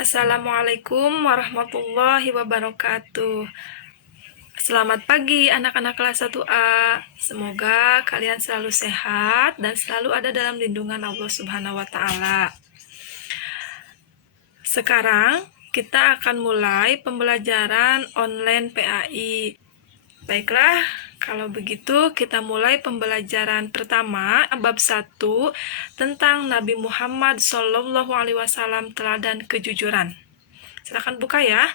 Assalamualaikum warahmatullahi wabarakatuh. Selamat pagi anak-anak kelas 1A. Semoga kalian selalu sehat dan selalu ada dalam lindungan Allah Subhanahu wa taala. Sekarang kita akan mulai pembelajaran online PAI. Baiklah, kalau begitu kita mulai pembelajaran pertama bab 1 tentang Nabi Muhammad SAW teladan kejujuran. Silakan buka ya.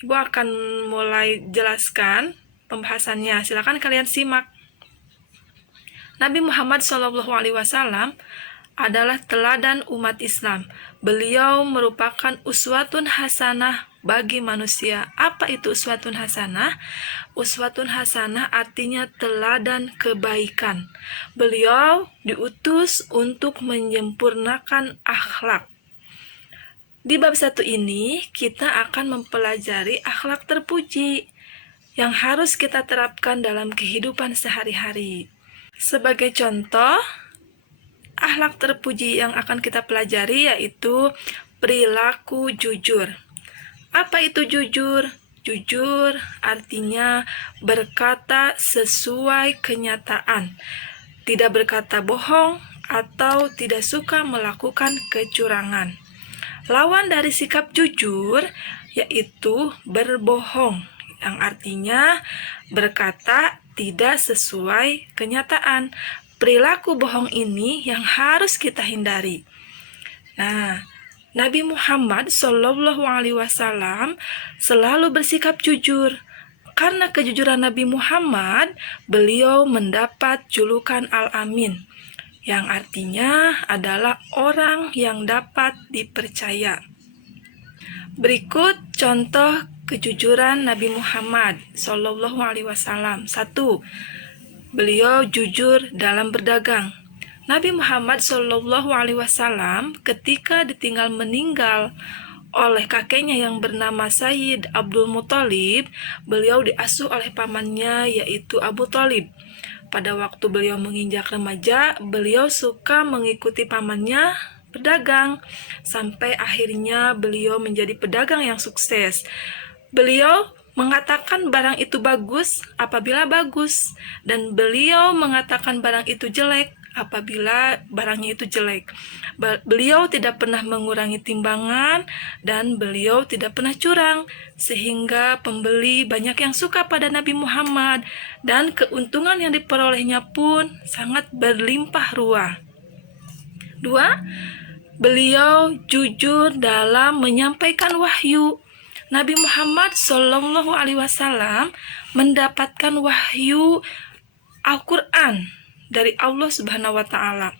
Ibu akan mulai jelaskan pembahasannya. Silakan kalian simak. Nabi Muhammad SAW adalah teladan umat Islam. Beliau merupakan uswatun hasanah bagi manusia. Apa itu uswatun hasanah? Uswatun hasanah artinya teladan kebaikan. Beliau diutus untuk menyempurnakan akhlak. Di bab 1 ini, kita akan mempelajari akhlak terpuji yang harus kita terapkan dalam kehidupan sehari-hari. Sebagai contoh, akhlak terpuji yang akan kita pelajari yaitu perilaku jujur. Apa itu jujur? Jujur artinya berkata sesuai kenyataan, tidak berkata bohong atau tidak suka melakukan kecurangan. Lawan dari sikap jujur yaitu berbohong, yang artinya berkata tidak sesuai kenyataan. Perilaku bohong ini yang harus kita hindari. Nah, Nabi Muhammad SAW selalu bersikap jujur. Karena kejujuran Nabi Muhammad, beliau mendapat julukan Al-Amin, yang artinya adalah orang yang dapat dipercaya. Berikut contoh kejujuran Nabi Muhammad SAW. 1. Beliau jujur dalam berdagang. Nabi Muhammad SAW ketika ditinggal meninggal oleh kakeknya yang bernama Sayyid Abdul Muthalib, beliau diasuh oleh pamannya yaitu Abu Thalib. Pada waktu beliau menginjak remaja, beliau suka mengikuti pamannya berdagang, sampai akhirnya beliau menjadi pedagang yang sukses. Beliau mengatakan barang itu bagus apabila bagus, dan beliau mengatakan barang itu jelek apabila barangnya itu jelek. Beliau tidak pernah mengurangi timbangan dan beliau tidak pernah curang, sehingga pembeli banyak yang suka pada Nabi Muhammad dan keuntungan yang diperolehnya pun sangat berlimpah ruah. 2. Beliau jujur dalam menyampaikan wahyu. Nabi Muhammad SAW mendapatkan wahyu Al-Quran dari Allah Subhanahu wa taala.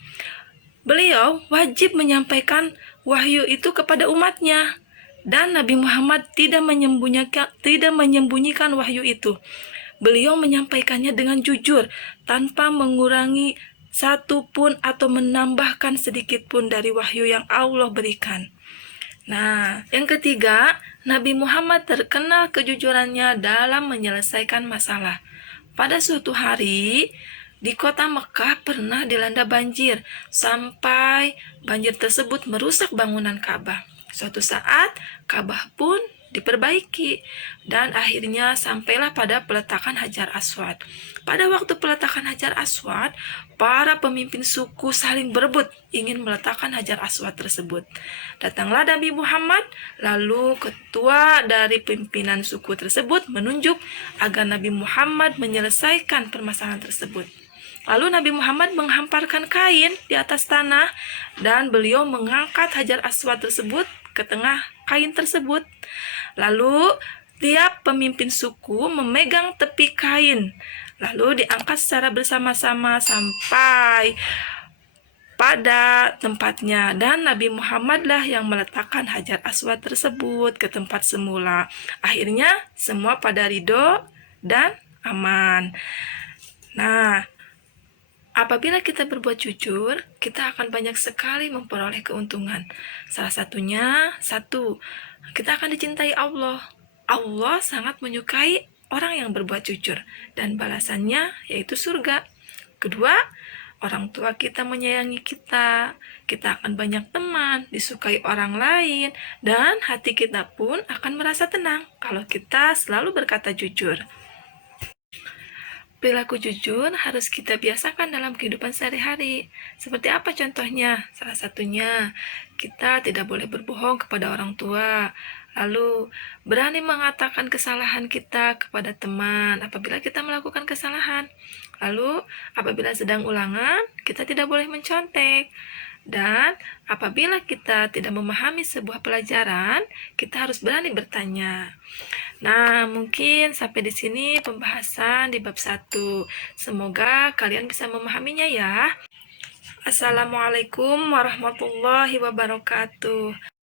Beliau wajib menyampaikan wahyu itu kepada umatnya, dan Nabi Muhammad tidak menyembunyikan wahyu itu. Beliau menyampaikannya dengan jujur tanpa mengurangi satu pun atau menambahkan sedikit pun dari wahyu yang Allah berikan. Nah, yang ketiga, Nabi Muhammad terkenal kejujurannya dalam menyelesaikan masalah. Pada suatu hari, di kota Mekah pernah dilanda banjir, sampai banjir tersebut merusak bangunan Ka'bah. Suatu saat, Ka'bah pun diperbaiki, dan akhirnya sampailah pada peletakan Hajar Aswad. Pada waktu peletakan Hajar Aswad, para pemimpin suku saling berebut ingin meletakkan Hajar Aswad tersebut. Datanglah Nabi Muhammad, lalu ketua dari pimpinan suku tersebut menunjuk agar Nabi Muhammad menyelesaikan permasalahan tersebut. Lalu Nabi Muhammad menghamparkan kain di atas tanah, dan beliau mengangkat Hajar Aswad tersebut ke tengah kain tersebut. Lalu tiap pemimpin suku memegang tepi kain, lalu diangkat secara bersama-sama sampai pada tempatnya, dan Nabi Muhammadlah yang meletakkan Hajar Aswad tersebut ke tempat semula. Akhirnya semua pada ridho dan aman. Nah, apabila kita berbuat jujur, kita akan banyak sekali memperoleh keuntungan. Salah satunya, 1, kita akan dicintai Allah. Allah sangat menyukai orang yang berbuat jujur, dan balasannya yaitu surga. Kedua, orang tua kita menyayangi kita, kita akan banyak teman, disukai orang lain, dan hati kita pun akan merasa tenang kalau kita selalu berkata jujur. Perilaku jujur harus kita biasakan dalam kehidupan sehari-hari. Seperti apa contohnya? Salah satunya, kita tidak boleh berbohong kepada orang tua. Lalu, berani mengatakan kesalahan kita kepada teman apabila kita melakukan kesalahan. Lalu, apabila sedang ulangan, kita tidak boleh mencontek. Dan apabila kita tidak memahami sebuah pelajaran, kita harus berani bertanya. Nah, mungkin sampai di sini pembahasan di bab 1. Semoga kalian bisa memahaminya ya. Assalamualaikum warahmatullahi wabarakatuh.